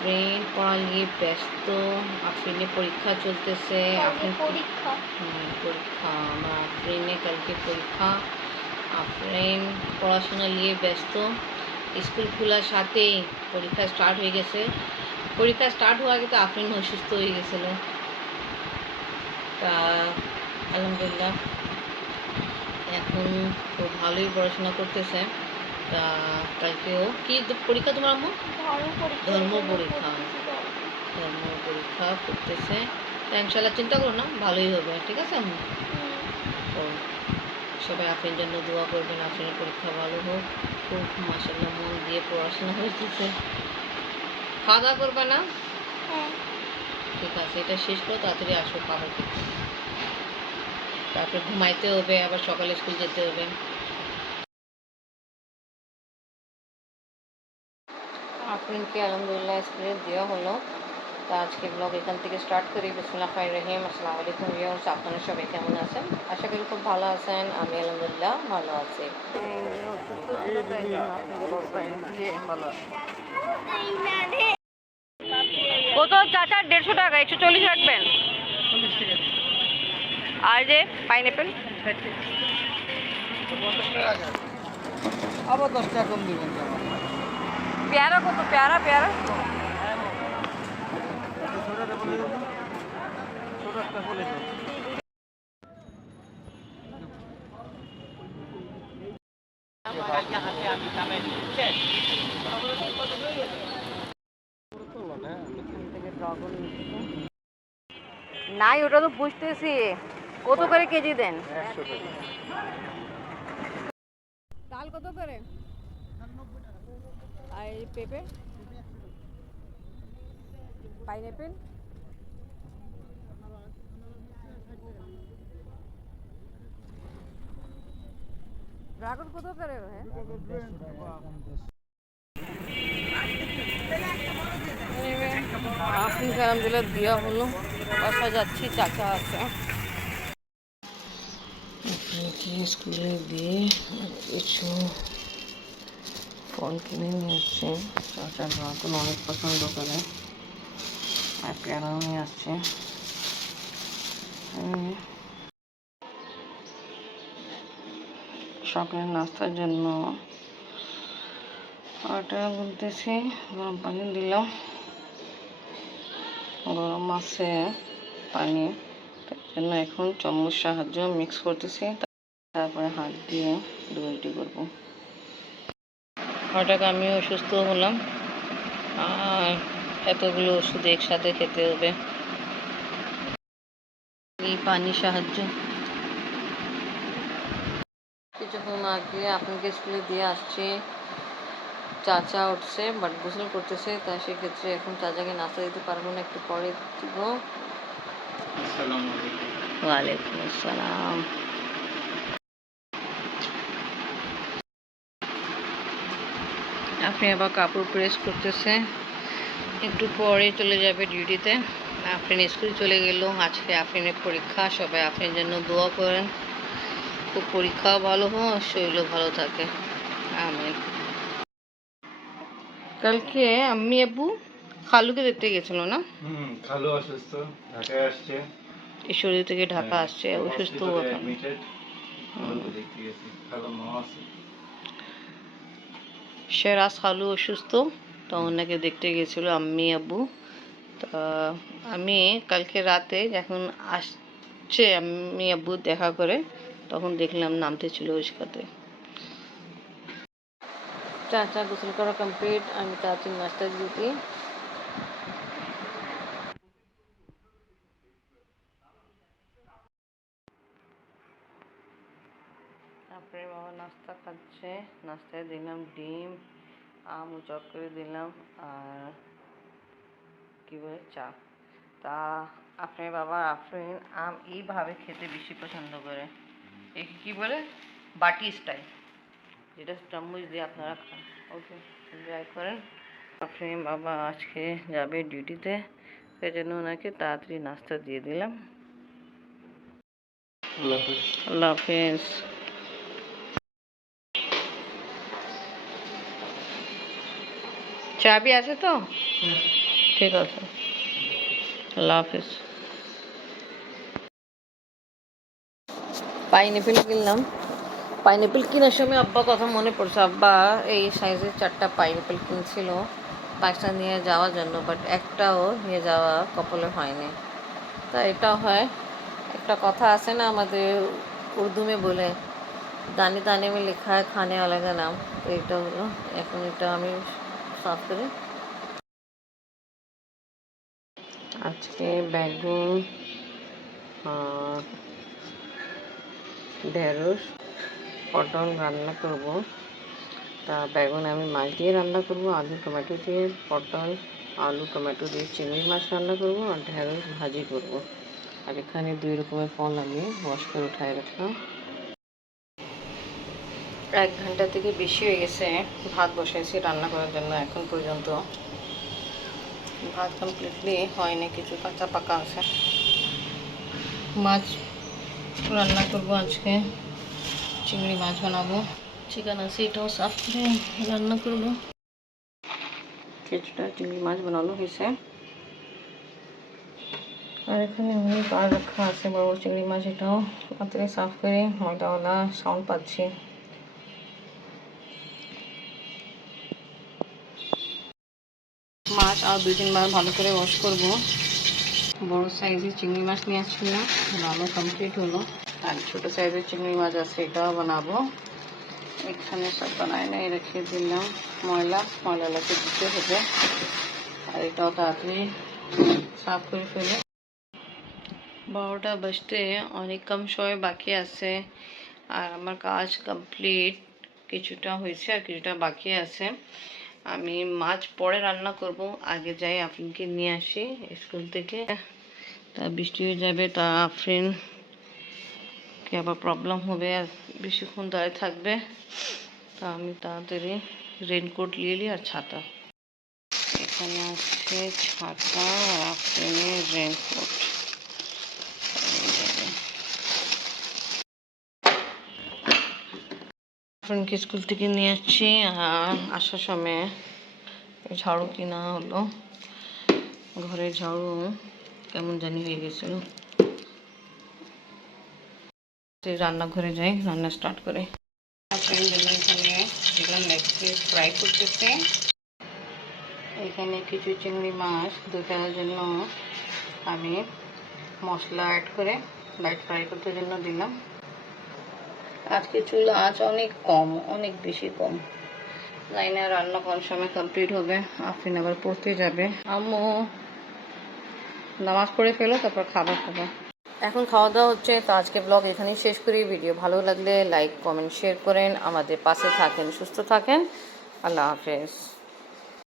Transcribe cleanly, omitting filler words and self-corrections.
আফরিন পড়া নিয়ে ব্যস্ত। আফরিনের পরীক্ষা চলতেছে। পরীক্ষা আমার আফরিনের কালকে পরীক্ষা। আফরিন পড়াশোনা নিয়ে ব্যস্ত। স্কুল খোলার সাথেই পরীক্ষা স্টার্ট হয়ে গেছে। পরীক্ষা স্টার্ট হওয়ার আগে তো আফরিন অসুস্থ হয়ে গেছিল। তা আলহামদুলিল্লাহ এখন খুব ভালোই পড়াশোনা করতেছে। তা কালকেও কি পরীক্ষা তোমার আম্মু? ধর্ম পরীক্ষা করতেছে। তা ইনশাল্লাহ চিন্তা করো না, ভালোই হবে। ঠিক আছে আম্মু? তো সবাই আফরিনের জন্য দোয়া করবেন, আফরিনের পরীক্ষা ভালো হোক। খুব মাশাআল্লাহ মন দিয়ে পড়াশোনা হইতেছে। খাওয়া দাওয়া করবে না? ঠিক আছে, এটা শেষ করো, তাড়াতাড়ি আসো খাবার খেতে। তারপরে ঘুমাইতে হবে, আবার সকালে স্কুল যেতে হবে। আফরিনকে আলহামদুলিল্লাহ স্কুলে দেওয়া হলো। তো আজকে ব্লগ এখান থেকে স্টার্ট করি। বিসমিল্লাহির রহমানির রহিম। আসসালামু আলাইকুম ভিউয়ার্স, আপনারা সবাই কেমন আছেন? আশা করি খুব ভালো আছেন। আমি আলহামদুলিল্লাহ ভালো আছি। কত চাচা? 150 টাকা, 140 রাখবেন। আর যে পাইনঅ্যাপেল আবার 10 টাকা কম দিবেন। পেয়ারা কত? পেয়ারা নাই, ওটা তো বুঝতেছি। কত করে কেজি দেন? 100 টাকা। ডাল কত করে? আর এই পেঁপে, পাইনঅ্যাপেল ড্রাগন কত করে? আফরিনকে আলহামদুলিল্লাহ দেওয়া হলো। বাসা যাচ্ছি, চাচা আছে। আফরিনকে স্কুলে দিয়ে কিছু ফল কিনে নিয়ে আসছে। চাচা ড্রাগন অনেক পছন্দ করে, আর পেয়ারাও নিয়ে আসছে। সকালের নাস্তার জন্য আটা গুনতেছি, গরম পানি দিলাম। গরম আছে পানি, তার জন্য এখন চামচ সাহায্য মিক্স করতেছি। তারপরে হাত দিয়ে ডুবি করবো। হঠাৎ আমিও অসুস্থ হলাম, আর এতগুলো ওষুধ একসাথে খেতে হবে। এই পানি সাহায্য। কিছুক্ষণ আগে আপনাকে স্কুলে দিয়ে আসছি। চাচা উঠছে, বাট গোসল করতেছে, তাই সেক্ষেত্রে এখন চাচাকে নাস্তা দিতে পারবো না, একটু পরে দিব। ওয়ালাইকুম আসসালাম। আপনি আবার কাপড় প্রেস করতেছে, একটু পরে চলে যাবে ডিউটিতে। আফরিন স্কুল চলে গেল। আজকে আফরিনের পরীক্ষা, সবাই আফরিনের জন্য দোয়া করেন। খুব পরীক্ষাও ভালো হয়, শরীরও ভালো থাকে। আমিন। কালকে আমি আব্বু খালুকে দেখতে গেছিল না? খালু অসুস্থ, ঢাকায় আসছে। ঈশ্বরী থেকে ঢাকা আসছে, অসুস্থ। সেরাজ খালু অসুস্থ, তো ওনাকে দেখতে গেছিল আম্মি আব্বু। তা আমি কালকে রাতে যখন আসছে আম্মি আব্বু দেখা করে, তখন দেখলাম নামতে ছিল রিস্কাতে। চাচা গোসল করা কমপ্লিট, আমি চাচির নাস্তা দিতে। তারপরে বাবা নাস্তা খাচ্ছে। নাস্তায় দিলাম ডিম, আম চপ করে দিলাম, আর কি বলে চা। তা আপনার বাবা আফরিন আম এইভাবে খেতে বেশি পছন্দ করে। একে কি বলে? বাটি স্টাইল, যেটা চামচ দিয়ে আপনারা খান। ওকে, এনজয় করেন। আফরিন বাবা আজকে যাবে ডিউটিতে, সেই জন্য ওনাকে তাড়াতাড়ি নাস্তা দিয়ে দিলাম। আল্লাহ হাফেজ। চাবি আছে তো? ঠিক আছে, আল্লাহ হাফিজ। পাইনঅ্যাপেল কিনলাম। পাইনঅ্যাপেল কেনার সময় আব্বা কথা মনে পড়ছে। আব্বা এই সাইজের 4টা পাইনঅ্যাপেল কিনছিল পাকিস্তান নিয়ে যাওয়ার জন্য, বাট একটাও নিয়ে যাওয়া কপালে হয়নি। তা এটা হয়, একটা কথা আছে না আমাদের উর্দু में বলে, দানে দানে में लिखा है खाने वाले का नाम। তো এটা হলো, এখন এটা আমি সাফ করে। আজকে বেগুন, ঢেঁড়স, পটল রান্না করব। তা বেগুন আমি মাছ দিয়ে রান্না করব, আলু টমেটো দিয়ে, পটল আলু টমেটো দিয়ে চিংড়ি মাছ রান্না করব, আর ঢেঁড়স ভাজি করব। আর এখানে 2 রকমের ফল আমি ওয়াশ করে উঠায় রাখলাম। 1 ঘন্টা থেকে বেশি হয়ে গেছে ভাত বসাইছি রান্না করার জন্য। এখন পর্যন্ত ভাত কমপ্লিটলি হয়নি, কিছু কাঁচা পাকা আছে। মাছ রান্না করবো আজকে, চিংড়ি মাছ বানাবো। চিকেন আছে, এটাও সাফ করে রান্না করবো। কিছুটা চিংড়ি মাছ বানানো হয়েছে, আর এখানে অনেক আর রাখা আছে বড় চিংড়ি মাছ। এটাও তাড়াতাড়ি সাফ করে, ময়দাওয়ালা সাউন্ড পাচ্ছি। মাছ আর 2-3 বার ভালো করে ওয়াশ করব। বড় সাইজের চিংড়ি মাছ নিয়ে আসছিলাম, বানানো কমপ্লিট হলো। আর ছোটো সাইজের চিংড়ি মাছ আছে, এটাও বানাবো। এখানে সব বানায় নাই রেখে দিলাম, ময়লাগুলোকে দিতে হবে। আর এটাও তাড়াতাড়ি সাফ করে ফেলে। 12টা বাজতে অনেক কম সময় বাকি আছে, আর আমার কাজ কমপ্লিট। কিছুটা হয়েছে আর কিছুটা বাকি আছে। আমি মাছ পরে রান্না করব, আগে যাই আফরিনকে নিয়ে আসি স্কুল থেকে। তা বৃষ্টি হয়ে যাবে, তা আফরিনকে আবার প্রবলেম হবে, আর বেশিক্ষণ দাঁড়িয়ে থাকবে। তা আমি তাড়াতাড়ি রেনকোট নিয়ে নিই আর ছাতা। এখানে আছে ছাতা আর আফরিনের রেনকোট। আফরিনকে স্কুল থেকে নিয়ে আসছি, আর আসার সময় ঝাড়ু কিনা হলো। ঘরের ঝাড়ু কেমন জানি হয়ে গেছিল। রান্নাঘরে যাই, রান্না স্টার্ট করে। এখানে দেখলাম লেগ পিস ফ্রাই করতেছে। এখানে কিছু চিংড়ি মাছ দুটার জন্য আমি মশলা অ্যাড করে লাইট ফ্রাই করতে জন্য দিলাম। আজকে চুলা আঁচ অনেক কম, অনেক বেশি কম। জানি না রান্না কোন সময় কমপ্লিট হবে। আফরিন আবার পড়তে যাবে। আম্মু নামাজ পড়ে ফেলো, তারপর খাবার খাবো। এখন খাওয়া দাওয়া হচ্ছে। তো আজকে ব্লগ এখানেই শেষ করি। ভিডিও ভালো লাগলে লাইক কমেন্ট শেয়ার করেন, আমাদের পাশে থাকেন, সুস্থ থাকেন। আল্লাহ হাফেজ।